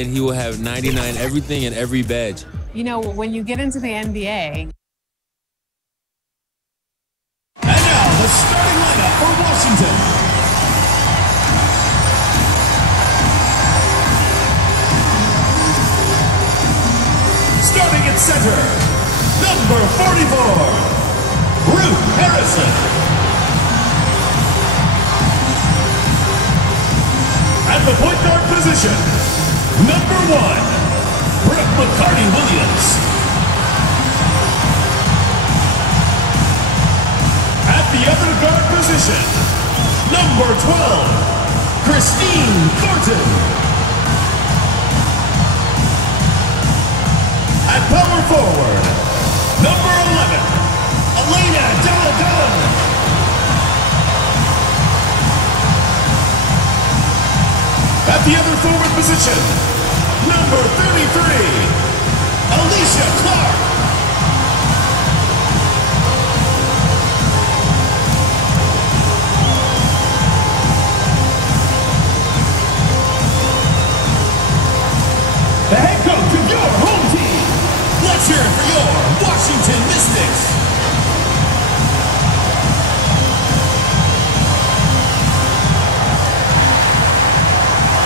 and he will have 99 everything and every badge. You know, when you get into the NBA. And now the starting lineup for Washington. Starting at center, number 44, Ruth Harrison. At the point guard position, number 1, Brooke McCarty-Williams. At the other guard position, number 12, Christine Thornton. At power forward, number 11, Elena Della Dunn. At the other forward position, number 33, Alicia Clark. The head coach of your home team. Let's hear it for your Washington Mystics.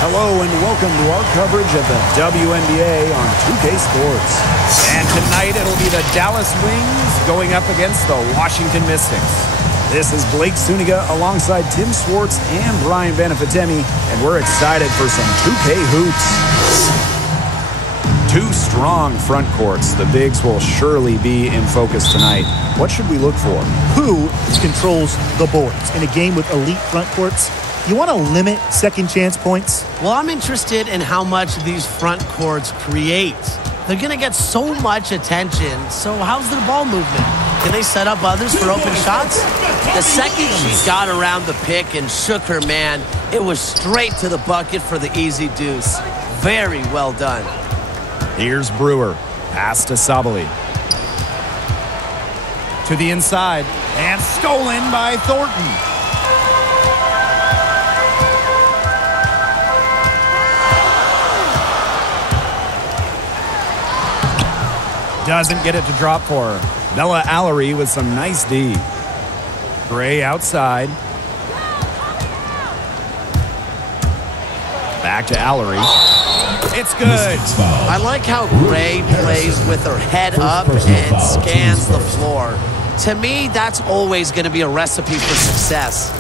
Hello and welcome to our coverage of the WNBA on 2K Sports. And tonight it'll be the Dallas Wings going up against the Washington Mystics. This is Blake Suniga alongside Tim Swartz and Brian Banafitemi, and we're excited for some 2K hoops. Two strong front courts. The bigs will surely be in focus tonight. What should we look for? Who controls the boards? In a game with elite front courts, you want to limit second chance points? Well, I'm interested in how much these front courts create. They're going to get so much attention, so how's their ball movement? Can they set up others for open shots? The second she got around the pick and shook her man, it was straight to the bucket for the easy deuce. Very well done. Here's Brewer. Pass to Sabali. To the inside. And stolen by Thornton. Doesn't get it to drop for her. Bella Allery with some nice D. Gray outside. Back to Allery. It's good. I like how Gray plays with her head up and scans the floor. To me, that's always going to be a recipe for success.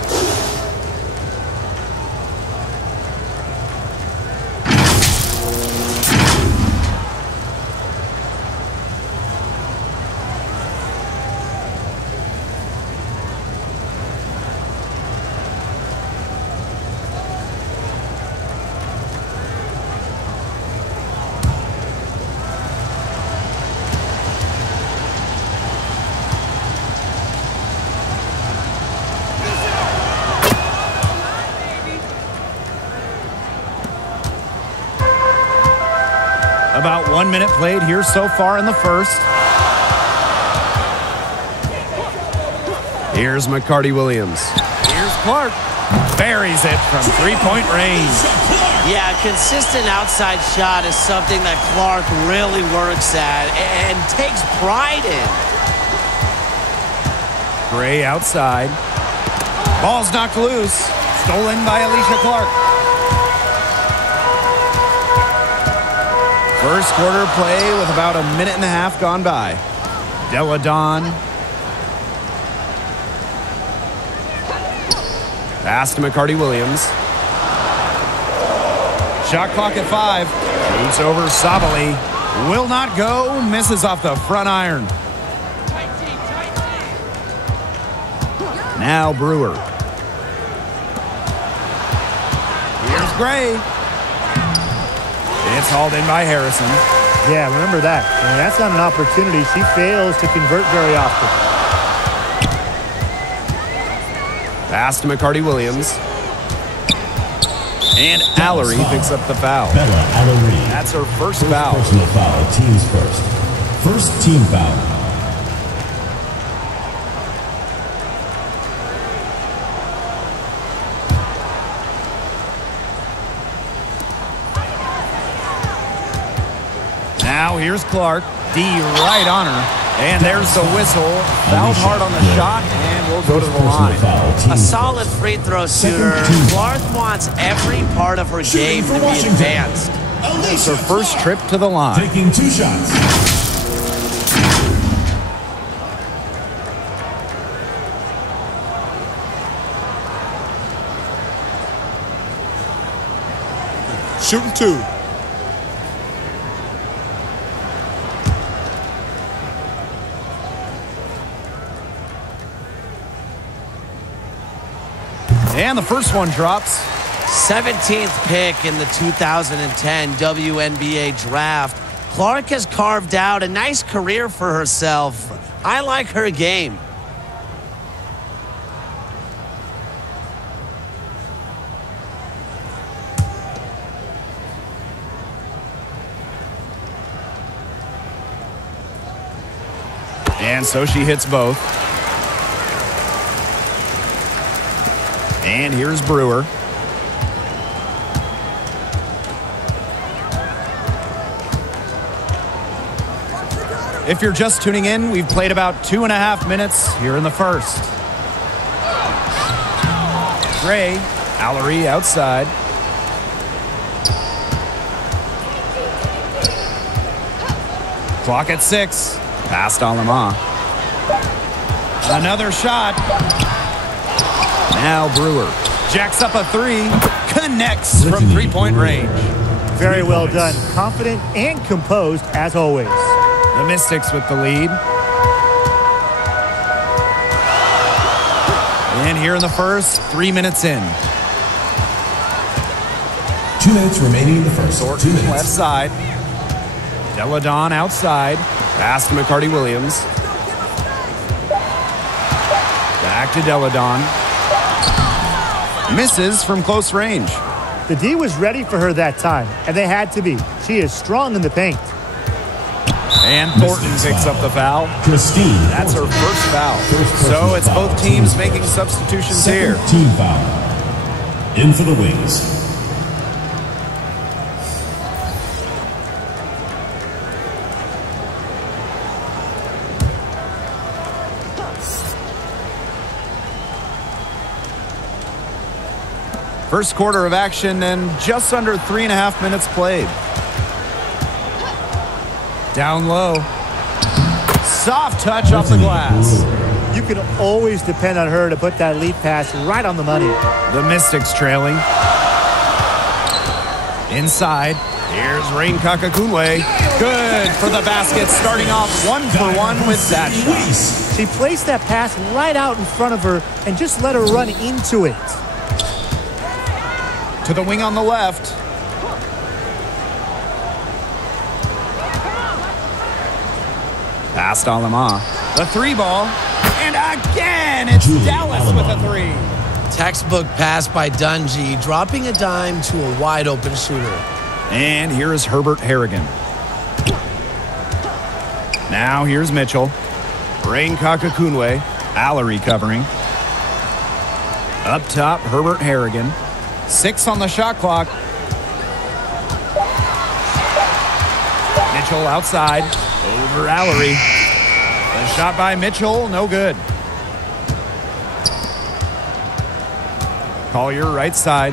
About 1 minute played here so far in the first. Here's McCarty-Williams. Here's Clark. Buries it from three-point range. Yeah, a consistent outside shot is something that Clark really works at and takes pride in. Gray outside. Ball's knocked loose. Stolen by Alicia Clark. First quarter play with about a minute and a half gone by. Della Don. Pass to McCarty-Williams. Shot clock at 5. Shoots over Sabali. Will not go. Misses off the front iron. Now Brewer. Here's Gray. It's hauled in by Harrison. Yeah, remember that. I mean, that's not an opportunity. She fails to convert very often. Pass to McCarty-Williams. And Allery picks up the foul. Bella Allery. That's her first foul. Personal foul, team's first. First team foul. Now here's Clark. D right on her. And there's the whistle. Fouled hard on the shot, and we'll go to the line. A solid free throw shooter. Clark wants every part of her game to be advanced. It's her first trip to the line. Taking 2 shots. Shooting 2. And the first one drops. 17th pick in the 2010 WNBA draft. Clark has carved out a nice career for herself. I like her game. And so she hits both. And here's Brewer. If you're just tuning in, we've played about 2.5 minutes here in the first. Gray, Allery outside. Clock at 6. Past Alama. Another shot. Now Brewer jacks up a 3. Connects from 3-point range. Very well done. Confident and composed as always. The Mystics with the lead. And here in the first, 3 minutes in. 2 minutes remaining in the first. 2 minutes. Left side. Deladon outside. Pass to McCarty-Williams. Back to Deladon. Misses from close range. The D was ready for her that time, and they had to be. She is strong in the paint. And Thornton picks up the foul. Christine. That's her first foul. So it's both teams making substitutions here. Team foul. In for the Wings. First quarter of action and just under 3.5 minutes played. Down low. Soft touch off the glass. You can always depend on her to put that lead pass right on the money. The Mystics trailing. Inside. Here's Rain Kakakunwe. Good for the basket, starting off 1-for-1 with that shot. She placed that pass right out in front of her and just let her run into it. To the wing on the left. Past Alama. The 3 ball. And again, it's Dallas with a 3. Textbook pass by Dungy, dropping a dime to a wide open shooter. And here is Herbert Harrigan. Now here's Mitchell. Rain Kakakunwe. Allery covering. Up top, Herbert Harrigan. 6 on the shot clock. Mitchell outside. Over Allery. The shot by Mitchell, no good. Collier right side.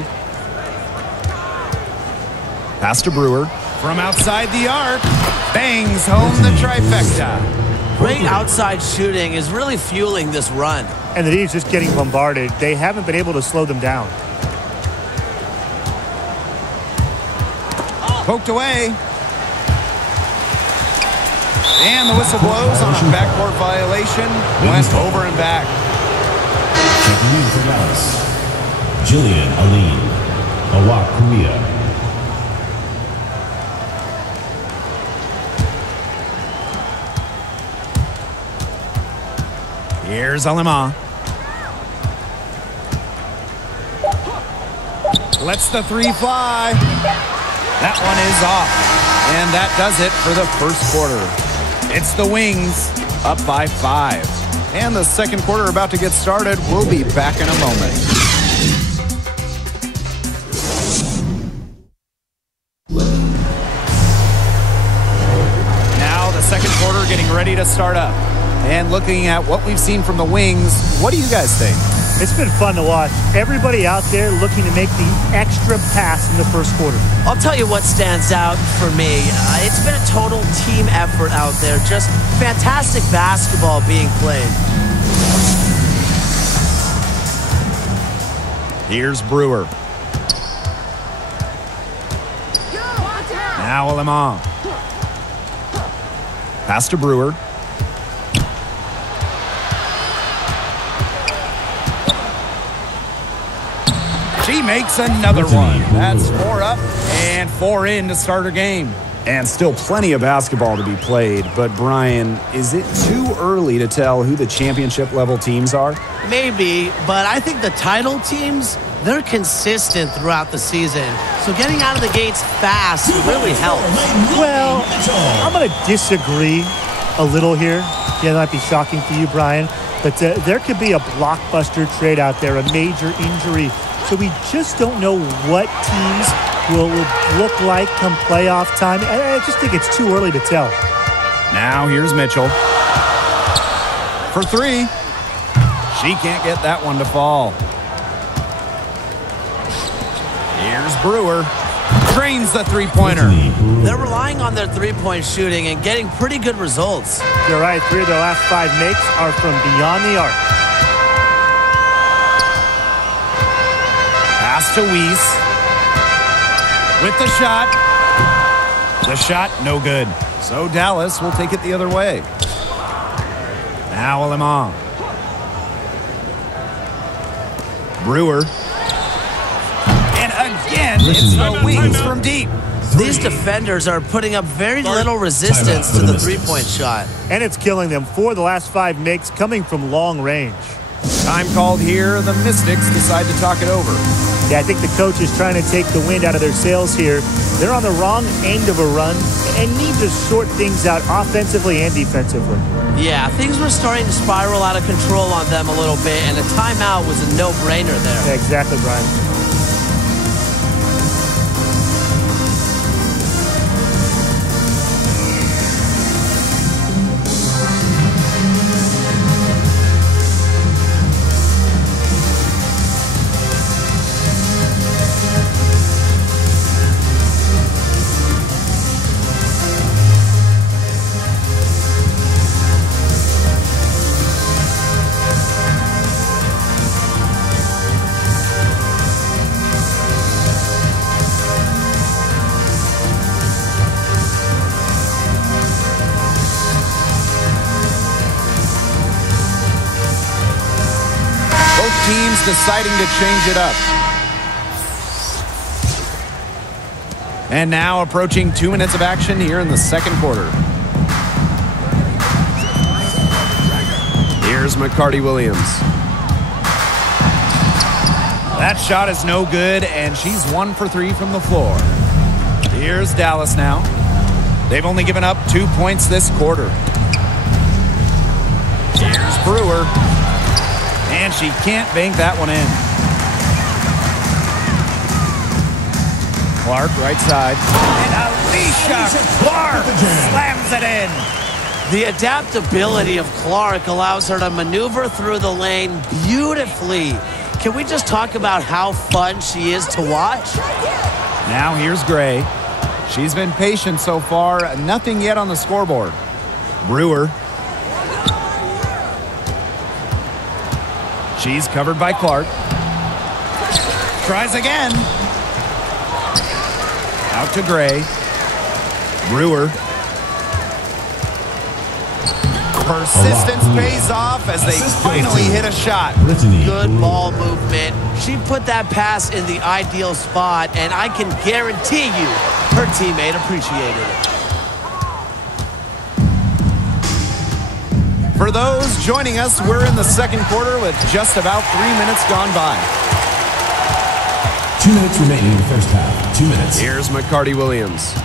Pass to Brewer. From outside the arc. Bangs home the trifecta. Great outside shooting is really fueling this run. And the D is just getting bombarded. They haven't been able to slow them down. Poked away. And the whistle blows on a backcourt violation. Went over and back. Checking in for Dallas. Jillian Aline. Awak, Korea. Here's Alima. Lets the 3 fly. That one is off. And that does it for the first quarter. It's the Wings up by 5. And the second quarter about to get started. We'll be back in a moment. getting ready to start up. And looking at what we've seen from the Wings, what do you guys think? It's been fun to watch. Everybody out there looking to make the extra pass in the first quarter. I'll tell you what stands out for me. It's been a total team effort out there. Just fantastic basketball being played. Here's Brewer. Now Alemang. Pass to Brewer. She makes another one. That's 4 up and 4 in to start her game. And still plenty of basketball to be played. But, Brian, is it too early to tell who the championship-level teams are? Maybe, but I think the title teams, they're consistent throughout the season. So getting out of the gates fast really helps. Well, I'm going to disagree a little here. Yeah, that might be shocking for you, Brian. But there could be a blockbuster trade out there, a major injury. So we just don't know what teams will look like come playoff time. I just think it's too early to tell. Now here's Mitchell. For 3. She can't get that one to fall. Here's Brewer. Drains the three-pointer. They're relying on their three-point shooting and getting pretty good results. You're right. 3 of their last 5 makes are from beyond the arc. Pass to Weiss. With the shot. The shot, no good. So Dallas will take it the other way. Now Alemang. Brewer. And again, it's the Wings from deep. These defenders are putting up very little resistance to the three-point shot. And it's killing them. 4 of the last 5 makes coming from long range. Time called here. The Mystics decide to talk it over. Yeah, I think the coach is trying to take the wind out of their sails here. They're on the wrong end of a run and need to sort things out offensively and defensively. Yeah, things were starting to spiral out of control on them a little bit, and a timeout was a no-brainer there. Yeah, exactly, Brian. Teams deciding to change it up. And now approaching 2 minutes of action here in the second quarter. Here's McCarty-Williams. That shot is no good, and she's 1 for 3 from the floor. Here's Dallas now. They've only given up 2 points this quarter. Here's Brewer. And she can't bank that one in. Clark, right side. And Alicia Clark slams it in. The adaptability of Clark allows her to maneuver through the lane beautifully. Can we just talk about how fun she is to watch? Now here's Gray. She's been patient so far. Nothing yet on the scoreboard. Brewer. She's covered by Clark. Tries again. Out to Gray. Brewer. Persistence pays off as they finally hit a shot. Good ball movement. She put that pass in the ideal spot, and I can guarantee you her teammate appreciated it. For those joining us, we're in the second quarter with just about 3 minutes gone by. 2 minutes remaining in the first half. 2 minutes. Here's McCarty-Williams.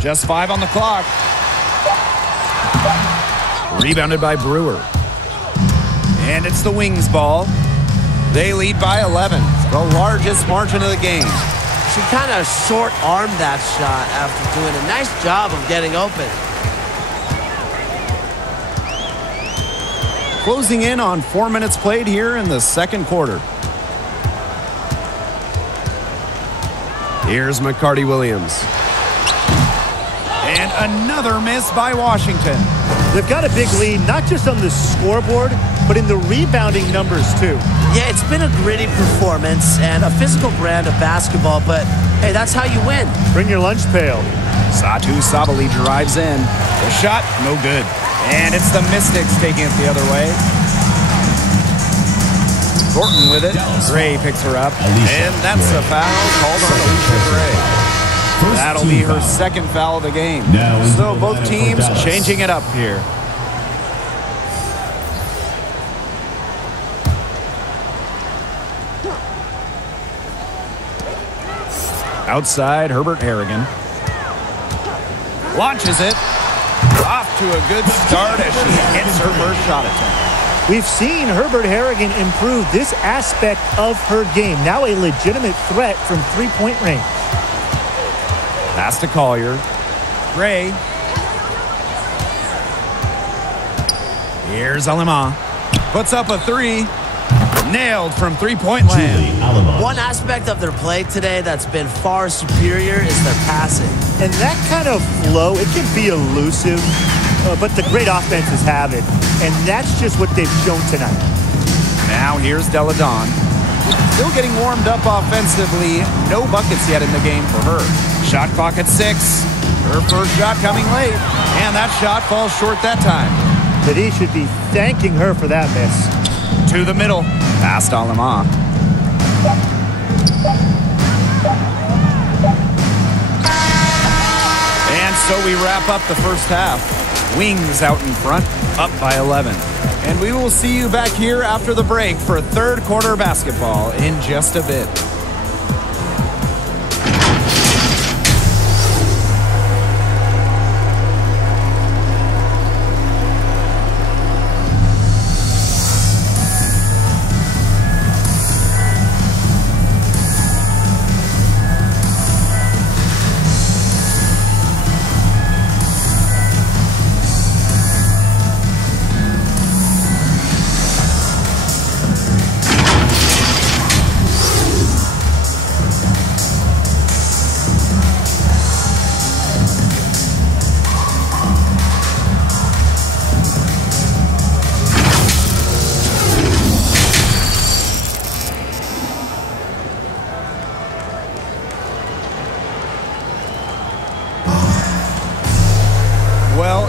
Just 5 on the clock. Rebounded by Brewer. And it's the Wings ball. They lead by 11, the largest margin of the game. She kind of short-armed that shot after doing a nice job of getting open. Closing in on 4 minutes played here in the second quarter. Here's McCarty-Williams. And another miss by Washington. They've got a big lead, not just on the scoreboard, but in the rebounding numbers, too. Yeah, it's been a gritty performance and a physical brand of basketball, but hey, that's how you win. Bring your lunch pail. Satu Sabali drives in. The shot, no good. And it's the Mystics taking it the other way. Thornton with it. Gray picks her up. And that's a foul called on Alicia Gray. That'll be her second foul of the game. So both teams changing it up here. Outside, Herbert Harrigan. Launches it. Off to a good start as she hits her first shot attempt. We've seen Herbert Harrigan improve this aspect of her game. Now a legitimate threat from three-point range. Pass to Collier. Gray. Here's Alima. Puts up a three. Nailed from three-point land. One aspect of their play today that's been far superior is their passing. And that kind of flow, it can be elusive, but the great offenses have it. And that's just what they've shown tonight. Now here's Della Don. Still getting warmed up offensively. No buckets yet in the game for her. Shot clock at 6. Her first shot coming late. And that shot falls short that time. But he should be thanking her for that miss. To the middle. Past Alima. And so we wrap up the first half. Wings out in front, up by 11. And we will see you back here after the break for third quarter basketball in just a bit.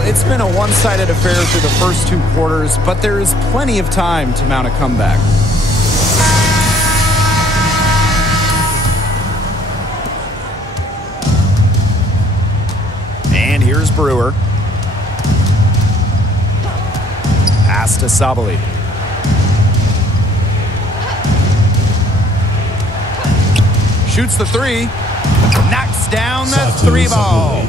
It's been a one-sided affair through the first two quarters, but there is plenty of time to mount a comeback. And here's Brewer. Pass to Sabali. Shoots the three. Knocks down the three ball.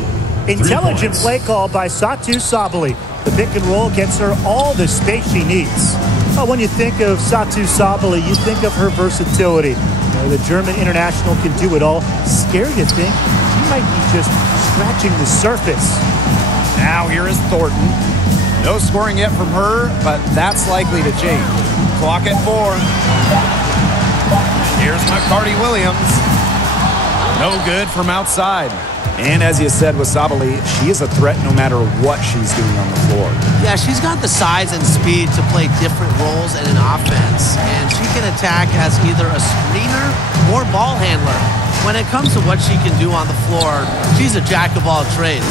Intelligent play call by Satu Sabali. The pick and roll gets her all the space she needs. When you think of Satu Sabali, you think of her versatility. The German international can do it all. Scary to think she might be just scratching the surface. Now here is Thornton. No scoring yet from her, but that's likely to change. Clock at 4. Here's McCarty-Williams. No good from outside. And as you said with Sabali, she is a threat no matter what she's doing on the floor. Yeah, she's got the size and speed to play different roles in an offense. And she can attack as either a screener or ball handler. When it comes to what she can do on the floor, she's a jack of all trades.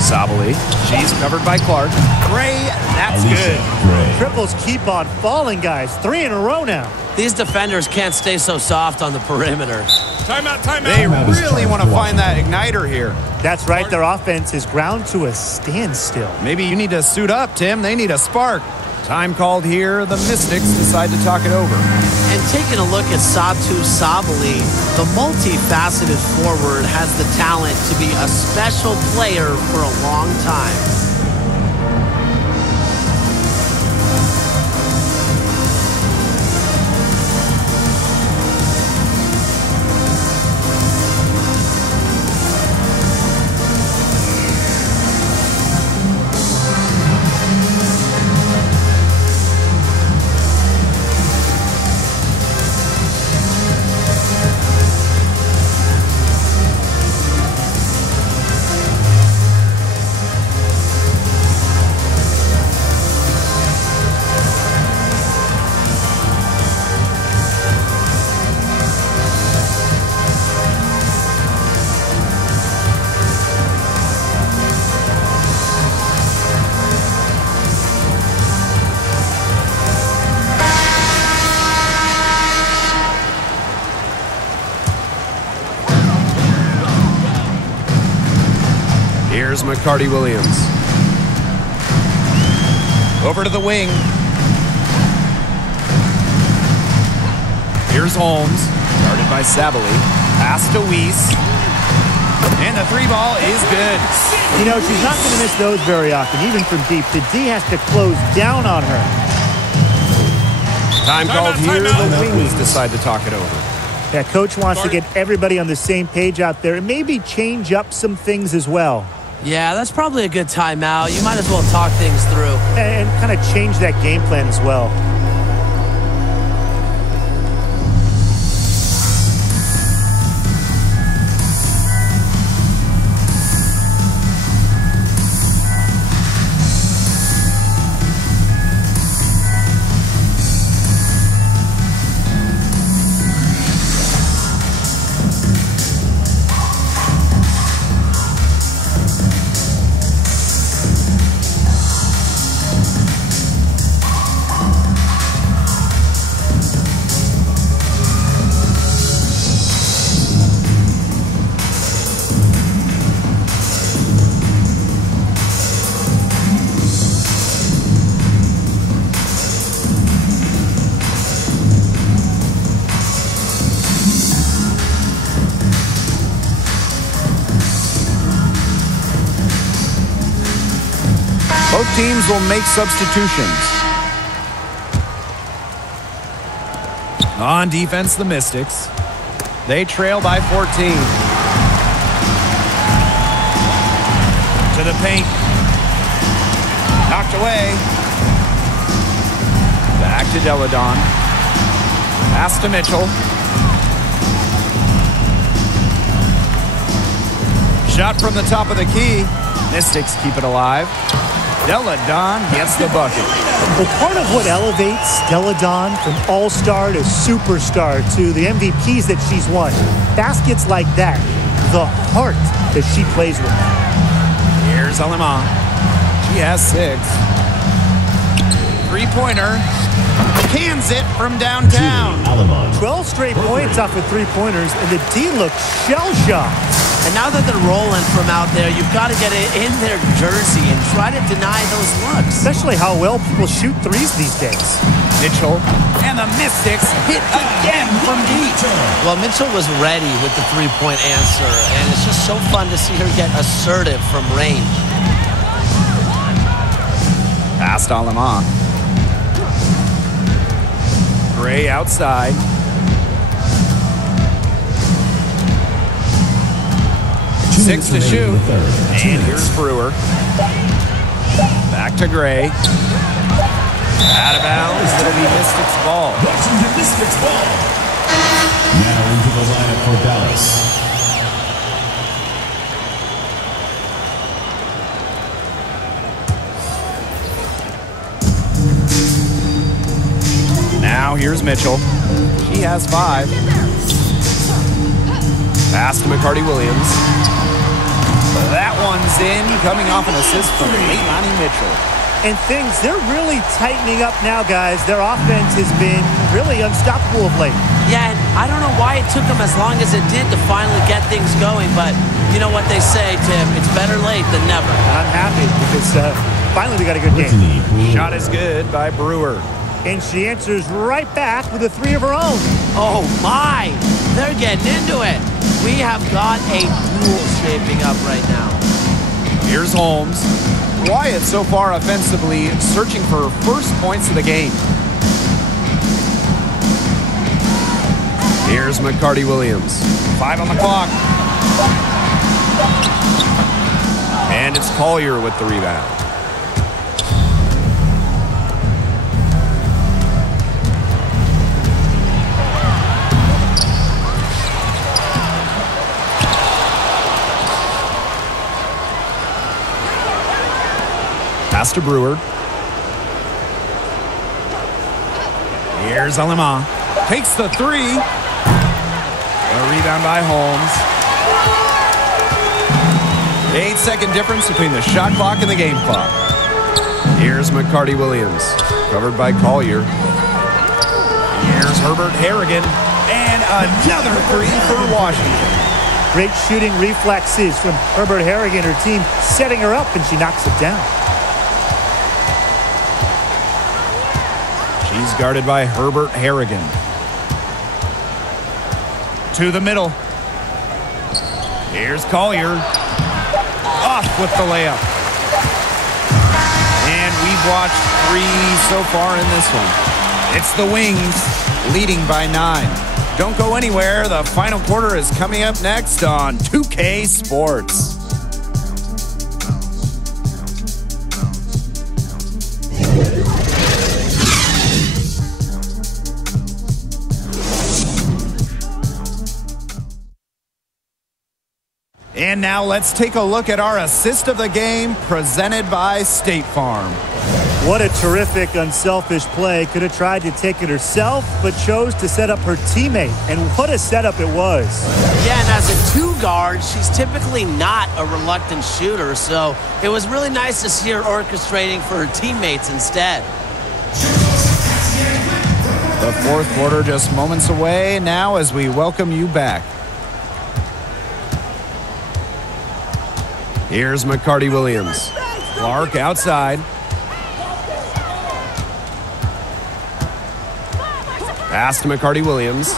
Sabali, she's covered by Clark. Gray, that's good. Triples keep on falling, guys. 3 in a row now. These defenders can't stay so soft on the perimeter. Timeout, timeout. They really want to find that igniter here. That's right. Their offense is ground to a standstill. Maybe you need to suit up, Tim. They need a spark. Time called here. The Mystics decide to talk it over. And taking a look at Satu Sabali, the multifaceted forward has the talent to be a special player for a long time. Here's McCarty Williams. Over to the wing. Here's Holmes. Guarded by Sabali. Pass to Weiss. And the three ball is good. You know, she's not going to miss those very often, even from deep. The D has to close down on her. Time called here. The Wings decide to talk it over. Yeah, coach wants to get everybody on the same page out there and maybe change up some things as well. Yeah, that's probably a good timeout. You might as well talk things through. And kind of change that game plan as well. Both teams will make substitutions. On defense, the Mystics. They trail by 14. To the paint. Knocked away. Back to Deladon. Pass to Mitchell. Shot from the top of the key. Mystics keep it alive. Deladon gets the bucket. Well, part of what elevates Deladon from all-star to superstar to the MVPs that she's won, baskets like that, the heart that she plays with. Here's Alema. She has 6. Three-pointer. Cans it from downtown. 12 straight points off of three-pointers, and the D looks shell-shocked. And now that they're rolling from out there, you've got to get it in their jersey and try to deny those looks. Especially how well people shoot threes these days. Mitchell and the Mystics hit again from deep. Well, Mitchell was ready with the three-point answer, and it's just so fun to see her get assertive from range. Past Alema. Gray outside. 6 to shoot. And here's Brewer. Back to Gray. Out of bounds. It'll be Mystics ball. Washington Mystics ball. Now into the lineup for Dallas. Now here's Mitchell. She has 5. Pass to McCarty Williams. That one's in, coming off an assist from Leilani Mitchell. And they're really tightening up now, guys. Their offense has been really unstoppable of late. Yeah, and I don't know why it took them as long as it did to finally get things going, but you know what they say, Tim, it's better late than never. I'm happy because finally we got a good game. Shot is good by Brewer. And she answers right back with a 3 of her own. Oh my, they're getting into it. We have got a duel shaping up right now. Here's Holmes. Wyatt so far offensively searching for first points of the game. Here's McCarty Williams. 5 on the clock. And it's Collier with the rebound. Pass to Brewer. Here's Alema. Takes the 3. A rebound by Holmes. 8-second difference between the shot clock and the game clock. Here's McCarty Williams. Covered by Collier. Here's Herbert Harrigan. And another 3 for Washington. Great shooting reflexes from Herbert Harrigan. Her team setting her up, and she knocks it down. She's guarded by Herbert Harrigan. To the middle. Here's Collier. Off with the layup. And we've watched 3 so far in this one. It's the Wings leading by 9. Don't go anywhere. The final quarter is coming up next on 2K Sports. And now let's take a look at our assist of the game presented by State Farm. What a terrific, unselfish play. Could have tried to take it herself, but chose to set up her teammate. And what a setup it was. Yeah, and as a 2-guard, she's typically not a reluctant shooter, so it was really nice to see her orchestrating for her teammates instead. The fourth quarter just moments away now as we welcome you back. Here's McCarty-Williams. Clark outside. Pass to McCarty-Williams.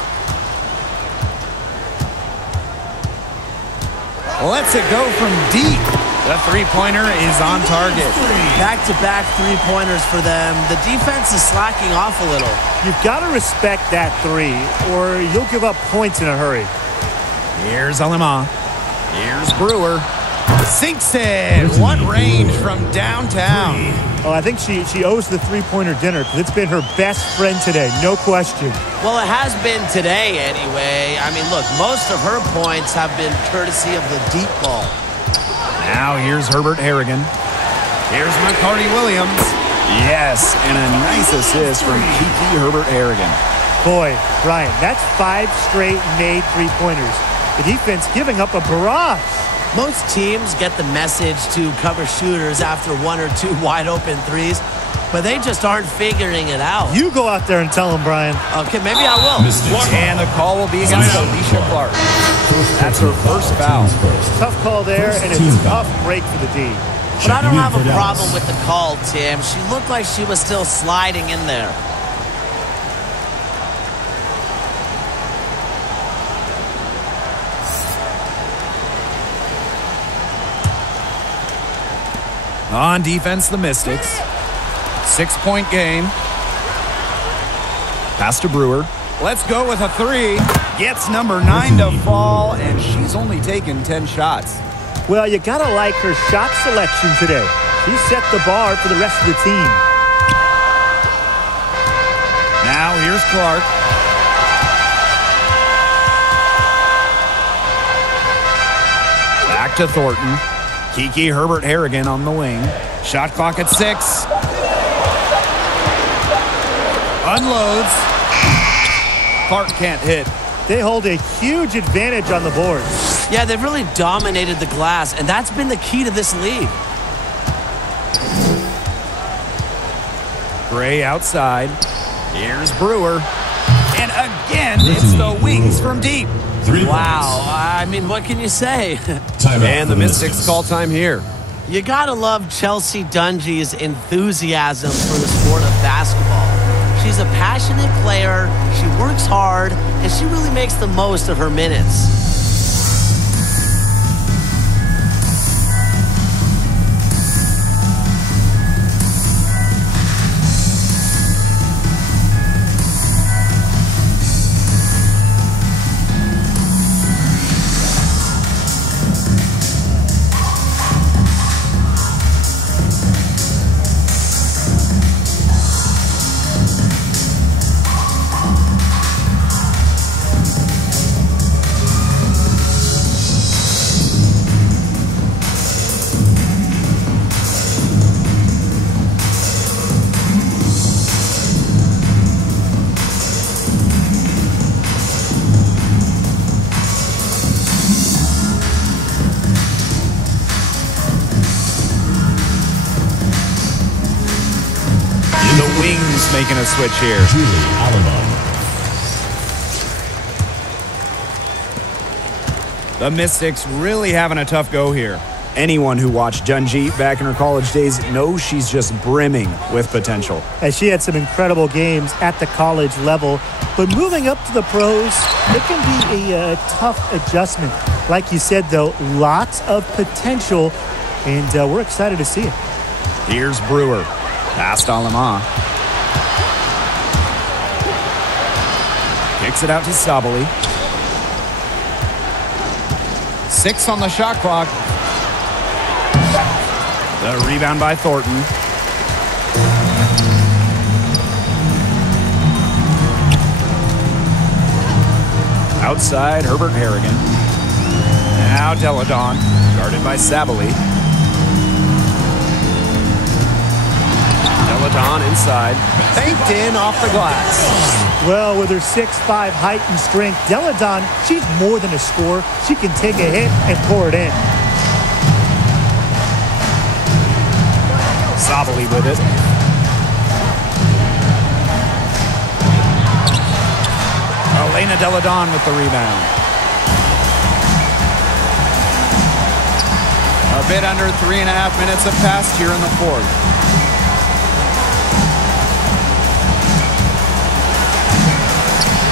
Lets it go from deep. The three-pointer is on target. Back-to-back three-pointers for them. The defense is slacking off a little. You've got to respect that three, or you'll give up points in a hurry. Here's Alema. Here's Brewer. Sinks it. What range from downtown? Oh, I think she owes the three-pointer dinner because it's been her best friend today, no question. Well, it has been today anyway. I mean, look, most of her points have been courtesy of the deep ball. Now here's Herbert Harrigan. Here's McCarty-Williams. Yes, and a nice assist from Kiki Herbert Harrigan. Boy, Brian, that's 5 straight made three-pointers. The defense giving up a barrage. Most teams get the message to cover shooters after 1 or 2 wide-open threes, but they just aren't figuring it out. You go out there and tell them, Brian. Okay, maybe I will. And the call will be against Alicia Clark. That's her first foul. Tough call there, and it's a tough break for the D. But I don't have a problem with the call, Tim. She looked like she was still sliding in there. On defense, the Mystics. 6-point game. Pass to Brewer. Let's go with a 3. Gets number 9 to fall, and she's only taken 10 shots. Well, you got to like her shot selection today. She set the bar for the rest of the team. Now here's Clark. Back to Thornton. Kiki Herbert Harrigan on the wing. Shot clock at 6. Unloads. Clark can't hit. They hold a huge advantage on the board. Yeah, they've really dominated the glass, and that's been the key to this league. Gray outside. Here's Brewer. And again, it's the Wings from deep. Wow, I mean, what can you say? And the Mystics call time here. You gotta love Chelsea Dungy's enthusiasm for the sport of basketball. She's a passionate player, she works hard, and she really makes the most of her minutes. Making a switch here. The Mystics really having a tough go here. Anyone who watched Junji back in her college days knows she's just brimming with potential. As she had some incredible games at the college level, but moving up to the pros, it can be a tough adjustment. Like you said, though, lots of potential, and we're excited to see it. Here's Brewer. Past Alema. Kicks it out to Sabali. 6 on the shot clock. The rebound by Thornton. Outside, Herbert Harrigan. Now Deladon, guarded by Sabali. Deladon inside, banked in off the glass. Well, with her 6'5" height and strength, Deladon, she's more than a scorer. She can take a hit and pour it in. Sabali with it. Elena Deladon with the rebound. A bit under 3.5 minutes have passed here in the fourth.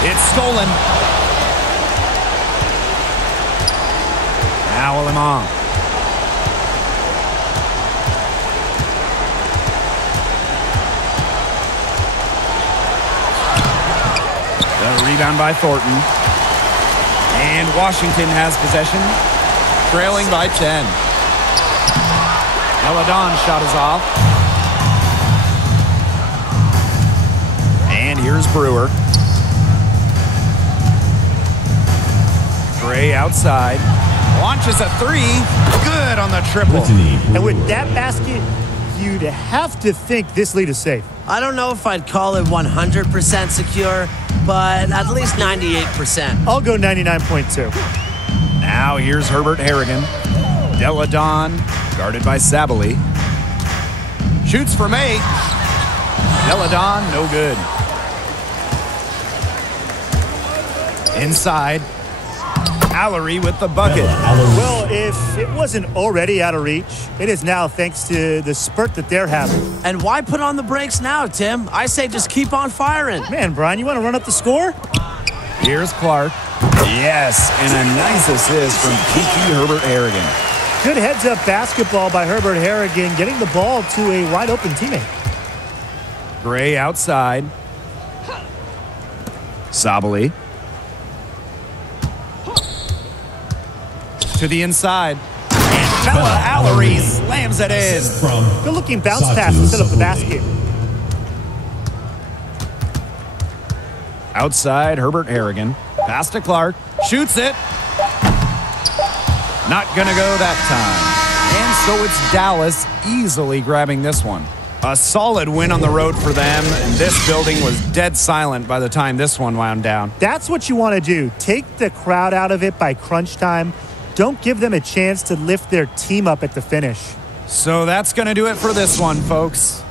It's stolen. Now Alemang. The rebound by Thornton. And Washington has possession, trailing by 10. Deladon shot is off. And here's Brewer. Gray outside. Launches a 3. Good on the triple. And with that basket, you'd have to think this lead is safe. I don't know if I'd call it 100% secure, but at least 98%. I'll go 99.2. Now here's Herbert Harrigan. Deladon, guarded by Sabali. Shoots from 8. Deladon, no good. Inside. Allery with the bucket. Well, if it wasn't already out of reach, it is now thanks to the spurt that they're having. And why put on the brakes now, Tim? I say just keep on firing. Man, Brian, you want to run up the score? Here's Clark. Yes, and a nice assist from Kiki Herbert Harrigan. Good heads-up basketball by Herbert Harrigan, getting the ball to a wide-open teammate. Gray outside. Sabali. To the inside. And Bella Allery slams it in. Good-looking bounce pass to set up the basket. Outside, Herbert Harrigan. Pass to Clark. Shoots it. Not gonna go that time. And so it's Dallas easily grabbing this one. A solid win on the road for them, and this building was dead silent by the time this one wound down. That's what you want to do. Take the crowd out of it by crunch time. Don't give them a chance to lift their team up at the finish. So that's going to do it for this one, folks.